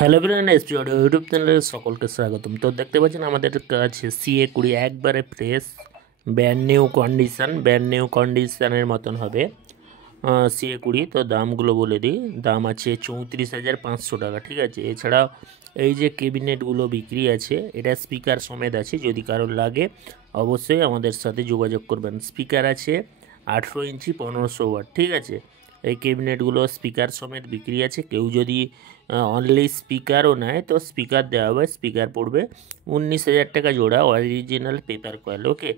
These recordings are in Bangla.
Hello friend, SP audio YouTube চ্যানেলে সকলকে স্বাগতম। তো দেখতে পাচ্ছেন আমাদের কাছে CA20 একবারে ফ্রেশ ব্র্যান্ড নিউ কন্ডিশনের মতন হবে। CA20 তো দামগুলো বলে দিই। দাম আছে 34,500 টাকা, ঠিক আছে। এছাড়াও এই যে ক্যাবিনেটগুলো বিক্রি আছে, এটা স্পিকার সমেত আছে। যদি কারোর লাগে অবশ্যই আমাদের সাথে যোগাযোগ করবেন। স্পিকার আছে 18 ইঞ্চি 1500 ওয়াট, ঠিক আছে। এই ক্যাবিনেটগুলো স্পিকার সমেত বিক্রি আছে। কেউ যদি অনলি স্পিকারও নেয় তো স্পিকার দেওয়া হবে। স্পিকার পড়বে 19,000 টাকা জোড়া, অরিজিনাল পেপার কয়েল, ওকে।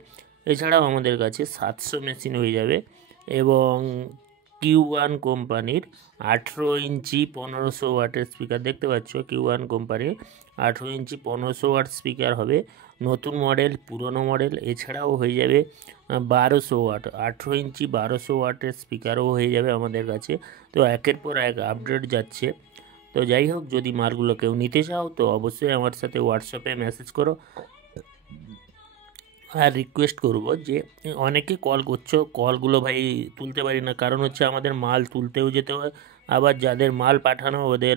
এছাড়াও আমাদের কাছে 700 মেশিন হয়ে যাবে এবং Q1 কোম্পানির 18 ইঞ্চি 1500 ওয়াটের স্পিকার দেখতে পাচ্ছ। Q1 কোম্পানির 18 ইঞ্চি 1500 ওয়াট স্পিকার হবে, নতুন মডেল পুরনো মডেল। এছাড়াও হয়ে যাবে 1200 ওয়াট, 18 ইঞ্চি 1200 ওয়াটের স্পিকারও হয়ে যাবে আমাদের কাছে। তো একের পর এক আপডেট যাচ্ছে। তো যাই হোক, যদি মালগুলো কেউ নিতে চাও তো অবশ্যই আমার সাথে হোয়াটসঅ্যাপে মেসেজ করো। আর রিকোয়েস্ট করব যে অনেকে কল করছো, কলগুলো ভাই তুলতে পারি না, কারণ হচ্ছে আমাদের মাল তুলতেও যেতে হয়, আবার যাদের মাল পাঠানো ওদের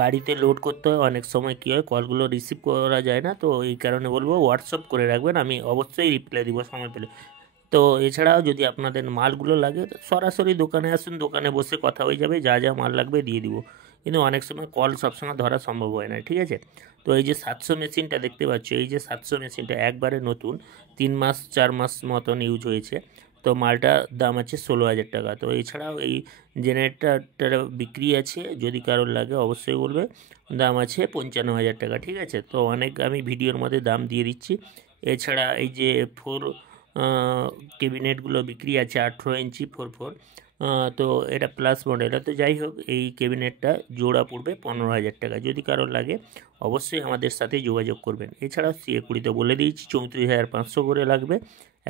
গাড়িতে লোড করতে হয়। অনেক সময় কী হয়, কলগুলো রিসিভ করা যায় না। তো এই কারণে বলবো হোয়াটসঅ্যাপ করে রাখবেন, আমি অবশ্যই রিপ্লাই দিব সময় পেলে। তো এছাড়াও যদি আপনাদের মালগুলো লাগে তো সরাসরি দোকানে আসুন, দোকানে বসে কথা হয়ে যাবে, যা যা মাল লাগবে দিয়ে দিব। কিন্তু অনেক সময় কল সবসময় ধরা সম্ভব হয় না, ঠিক আছে। তো এই যে 700 মেশিনটা দেখতে পাচ্ছ, এই যে 700 মেশিনটা একবারে নতুন, 3 মাস 4 মাস মতন ইউজ হয়েছে। তো মালটার দাম আছে 16,000 টাকা। তো এছাড়াও এই জেনারেটরটা বিক্রি আছে, যদি কারোর লাগে অবশ্যই বলবে। দাম আছে 55,000 টাকা, ঠিক আছে। তো অনেক আমি ভিডিওর মধ্যে দাম দিয়ে দিচ্ছি। এছাড়া এই যে ক্যাবিনেটগুলো বিক্রি আছে 18 ইঞ্চি 4/4। তো এটা প্লাস মডেল। তো যাই হোক, এই ক্যাবিনেটটা জোড়া পড়বে 15,000 টাকা। যদি কারোর লাগে অবশ্যই আমাদের সাথে যোগাযোগ করবেন। এছাড়াও CA20 বলে দিয়েছি 34,500 করে লাগবে,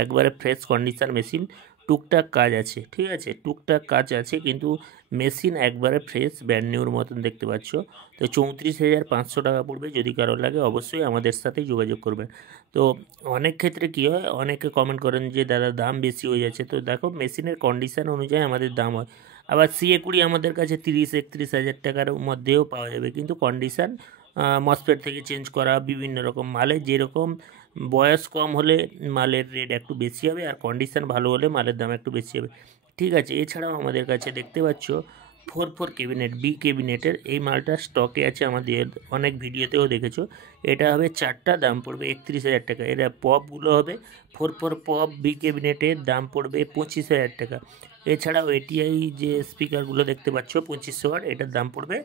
একবারে ফ্রেশ কন্ডিশন মেশিন। টুকটাক কাজ আছে, ঠিক আছে, টুকটাক কাজ আছে, কিন্তু মেশিন একবারে ফ্রেশ ব্র্যান্ড নিউর মতন দেখতে পাচ্ছ। তো 34,500 টাকা পড়বে। যদি কারোর লাগে অবশ্যই আমাদের সাথে যোগাযোগ করবেন। তো অনেক ক্ষেত্রে কী হয়, অনেকে কমেন্ট করেন যে দাদা দাম বেশি হয়ে যাচ্ছে। তো দেখো, মেশিনের কন্ডিশান অনুযায়ী আমাদের দাম হয়। আবার CA20 আমাদের কাছে 30-31 হাজার টাকার মধ্যেও পাওয়া যাবে, কিন্তু কন্ডিশান মসফেট থেকে চেঞ্জ করা, বিভিন্ন রকম মালের যেরকম বয়স কম হলে মালের রেট একটু বেশি হবে, আর কন্ডিশান ভালো হলে মালের দাম একটু বেশি হবে, ঠিক আছে। এছাড়াও আমাদের কাছে দেখতে পাচ্ছ 4/4 ক্যাবিনেট, বি ক্যাবিনেটের এই মালটা স্টকে আছে, আমাদের অনেক ভিডিওতেও দেখেছো। এটা হবে 4টা, দাম পড়বে 31,000 টাকা। এটা পপগুলো হবে 4/4 পপ বি ক্যাবিনেটের, দাম পড়বে 25,000 টাকা। এছাড়াও ATI যে স্পিকারগুলো দেখতে পাচ্ছ 2500 ওয়াট, এটার দাম পড়বে